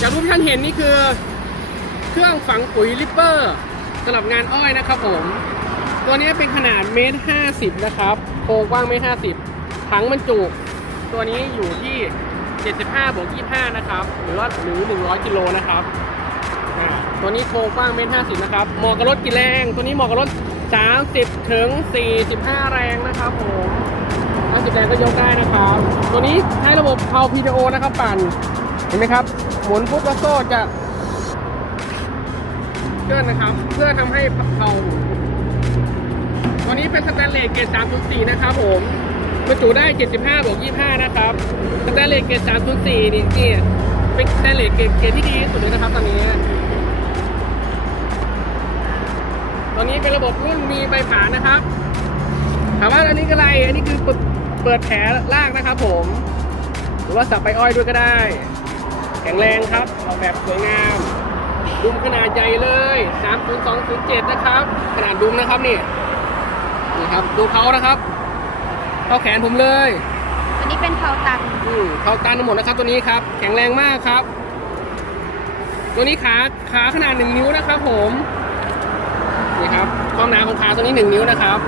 จากรูปที่ท่านเห็นนี่คือเครื่องฝังปุ๋ยลิปเปอร์สำหรับงานอ้อยนะครับผม ตัวนี้เป็นขนาดเมตรห้าสิบนะครับโครงกว้างเมตรห้าสิบถังบรรจุ ตัวนี้อยู่ที่ 75บวก25 นะครับ หรือว่าหรือ 100 กิโลนะครับ ตัวนี้โครงกว้างเมตรห้าสิบนะครับเหมาะกับรถกี่แรง ตัวนี้เหมาะกับรถ 30 ถึง 45 แรงนะครับผม50 แรงก็ยกได้นะครับ ตัวนี้ใช้ระบบเพา PTO นะครับ ปั่น เห็นไหมครับ หมุนปุ๊บแล้วโซ่จะเคลื่อนนะครับ เพื่อทำให้เพาตัวนี้เป็นสแตนเลสเกรด3.4นะครับผมบรรจุได้ 75บวก25 นะครับ สแตนเลสเกรด3.4นี่นี่เป็นสแตนเลสเกรดเกรดที่ดีที่สุดเลยนะครับตอนนี้ ตอนนี้เป็นระบบรุ่นมีใบผ่านนะครับ ถามว่าอันนี้ก็อะไร อันนี้คือเปิดเปิดแผลล่างนะครับผม หรือว่าสับใบอ้อยด้วยก็ได้ แข็งแรงครับออกแบบสวยงามดุมขนาดใหญ่เลย 30207 นะครับ ขนาดดุมนะครับนี่นี่ครับดูเขานะครับเข้าแขนผมเลยอันนี้เป็นเผาตันอืมเข้าตันทั้งหมดนะครับตัวนี้ครับ แข็งแรงมากครับ ตัวนี้ขาขาขนาดหนึ่งนิ้วนะครับ ผมนี่ครับความหนาของขาตัวนี้หนึ่งนิ้วนะครับ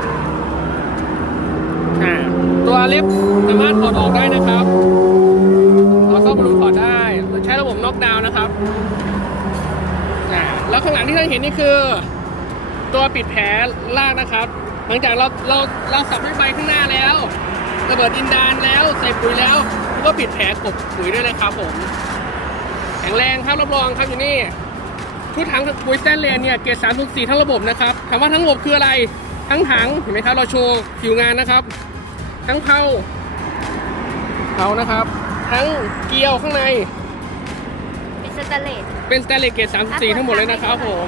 อ่าตัวเล็บสามารถถอดออกได้นะครับเราก็บรรลุถอดได้โดยใช้ระบบ น็อกดาวน์นะครับแล้วข้างหลังที่ท่านเห็นนี่คือ ตัวปิดแผลลากนะครับ หลังจากเราเราเราสับด้วยใบข้างหน้าแล้วระเบิดดินดานแล้วใส่ปุ๋ยแล้วก็ปิดแผลกบปุ๋ยด้วยนะครับผมแข็งแรงครับรับรองครับอยู่นี่ชุดถังปุ๋ยแตนเลสเนี่ยเกรดสามทุกสี่ทั้งระบบนะครับถามว่าทั้งระบบคืออะไรทั้งถังเห็นไหมครับ เราโชว์ผิวงานนะครับ ทั้งเพาเพานะครับ ทั้งเกลียวข้างใน สแตนเลสเป็นสแตนเลสเกรด34 ทั้งหมดเลยนะครับผม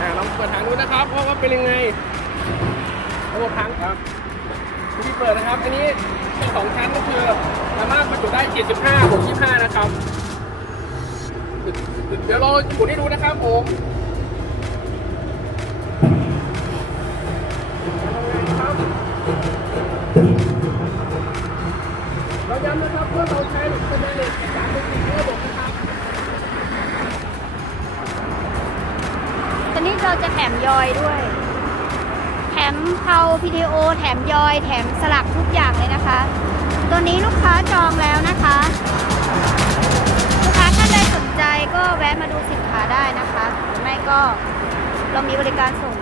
อ่าลองเปิดทางดูนะครับว่าว่าเป็นยังไงระบบพังครับวิธีเปิดนะครับ อันนี้เป็นสองชั้นก็คือสามารถบรรจุได้ 75บวก25 นะครับ เดี๋ยวเราหมุนให้ดูนะครับผมเราย้ำนะครับว่าเราใช้สแตนเลสสามเป็นสี่ระบบ เราจะแถมยอยด้วย แถมเผาพีดีโอ แถมยอย แถมสลักทุกอย่างเลยนะคะ ตัวนี้ลูกค้าจองแล้วนะคะ ลูกค้าท่านใดสนใจก็แวะมาดูสินค้าได้นะคะ ไม่ก็เรามีบริการส่ง